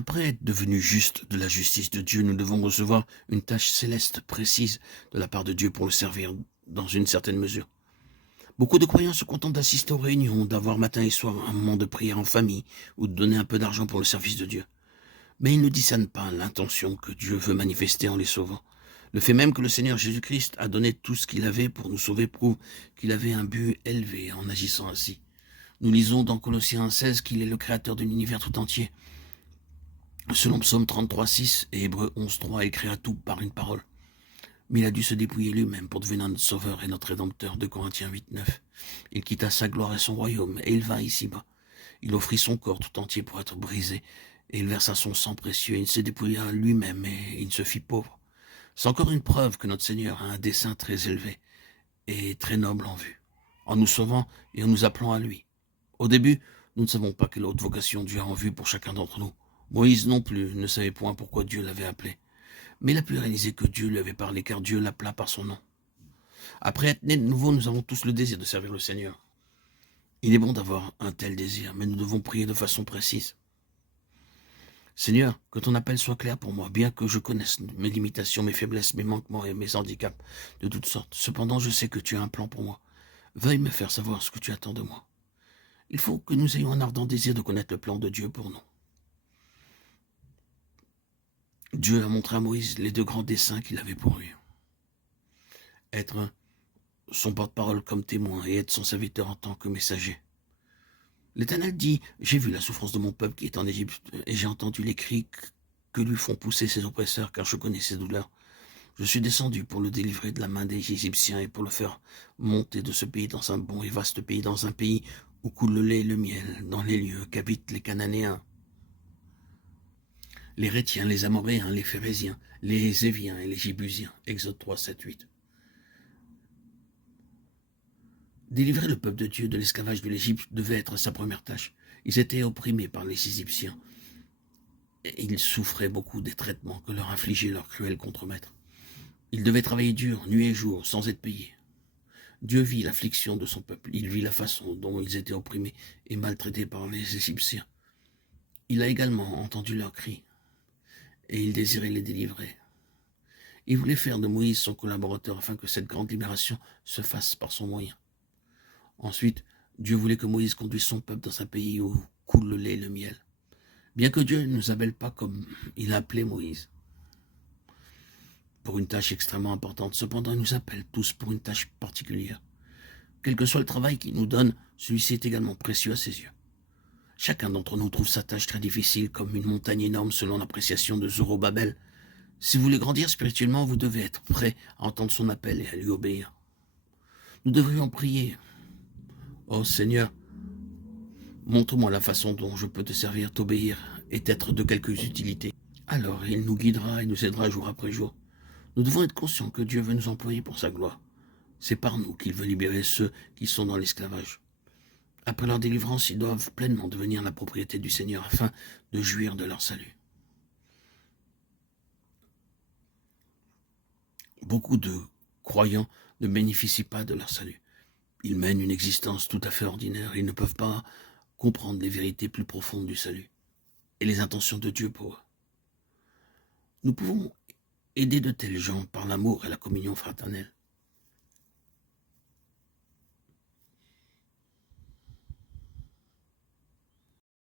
Après être devenus justes de la justice de Dieu, nous devons recevoir une tâche céleste précise de la part de Dieu pour le servir dans une certaine mesure. Beaucoup de croyants se contentent d'assister aux réunions, d'avoir matin et soir un moment de prière en famille ou de donner un peu d'argent pour le service de Dieu. Mais ils ne discernent pas l'intention que Dieu veut manifester en les sauvant. Le fait même que le Seigneur Jésus-Christ a donné tout ce qu'il avait pour nous sauver prouve qu'il avait un but élevé en agissant ainsi. Nous lisons dans Colossiens 16 qu'il est le créateur de l'univers tout entier. Selon Psaume 33,6 et Hébreux 11,3, il créa tout par une parole. Mais il a dû se dépouiller lui-même pour devenir notre sauveur et notre rédempteur, de Corinthiens 8,9. Il quitta sa gloire et son royaume, et il va ici-bas. Il offrit son corps tout entier pour être brisé, et il versa son sang précieux, il se dépouilla lui-même, et il se fit pauvre. C'est encore une preuve que notre Seigneur a un dessein très élevé et très noble en vue, en nous sauvant et en nous appelant à lui. Au début, nous ne savons pas quelle haute vocation Dieu a en vue pour chacun d'entre nous. Moïse non plus ne savait point pourquoi Dieu l'avait appelé. Mais il a pu réaliser que Dieu lui avait parlé, car Dieu l'appela par son nom. Après être nés de nouveau, nous avons tous le désir de servir le Seigneur. Il est bon d'avoir un tel désir, mais nous devons prier de façon précise. Seigneur, que ton appel soit clair pour moi, bien que je connaisse mes limitations, mes faiblesses, mes manquements et mes handicaps de toutes sortes. Cependant, je sais que tu as un plan pour moi. Veuille me faire savoir ce que tu attends de moi. Il faut que nous ayons un ardent désir de connaître le plan de Dieu pour nous. Dieu a montré à Moïse les deux grands desseins qu'il avait pour lui. Être son porte-parole comme témoin et être son serviteur en tant que messager. L'Éternel dit, j'ai vu la souffrance de mon peuple qui est en Égypte, et j'ai entendu les cris que lui font pousser ses oppresseurs, car je connais ses douleurs. Je suis descendu pour le délivrer de la main des Égyptiens et pour le faire monter de ce pays dans un bon et vaste pays, dans un pays où coule le lait et le miel, dans les lieux qu'habitent les Cananéens, les Rétiens, les Amoréens, les Phérésiens, les Éviens et les Jébusiens. Exode 3, 7, 8. Délivrer le peuple de Dieu de l'esclavage de l'Égypte devait être sa première tâche. Ils étaient opprimés par les Égyptiens. Et ils souffraient beaucoup des traitements que leur infligeaient leurs cruels contremaîtres. Ils devaient travailler dur, nuit et jour, sans être payés. Dieu vit l'affliction de son peuple. Il vit la façon dont ils étaient opprimés et maltraités par les Égyptiens. Il a également entendu leurs cris, et il désirait les délivrer. Il voulait faire de Moïse son collaborateur afin que cette grande libération se fasse par son moyen. Ensuite, Dieu voulait que Moïse conduise son peuple dans un pays où coule le lait et le miel. Bien que Dieu ne nous appelle pas comme il a appelé Moïse, pour une tâche extrêmement importante, cependant il nous appelle tous pour une tâche particulière. Quel que soit le travail qu'il nous donne, celui-ci est également précieux à ses yeux. Chacun d'entre nous trouve sa tâche très difficile, comme une montagne énorme selon l'appréciation de Zorobabel. Si vous voulez grandir spirituellement, vous devez être prêt à entendre son appel et à lui obéir. Nous devrions prier. Oh Seigneur, montre-moi la façon dont je peux te servir, t'obéir et t'être de quelque utilité. Alors il nous guidera et nous aidera jour après jour. Nous devons être conscients que Dieu veut nous employer pour sa gloire. C'est par nous qu'il veut libérer ceux qui sont dans l'esclavage. Après leur délivrance, ils doivent pleinement devenir la propriété du Seigneur afin de jouir de leur salut. Beaucoup de croyants ne bénéficient pas de leur salut. Ils mènent une existence tout à fait ordinaire. Ils ne peuvent pas comprendre les vérités plus profondes du salut et les intentions de Dieu pour eux. Nous pouvons aider de tels gens par l'amour et la communion fraternelle.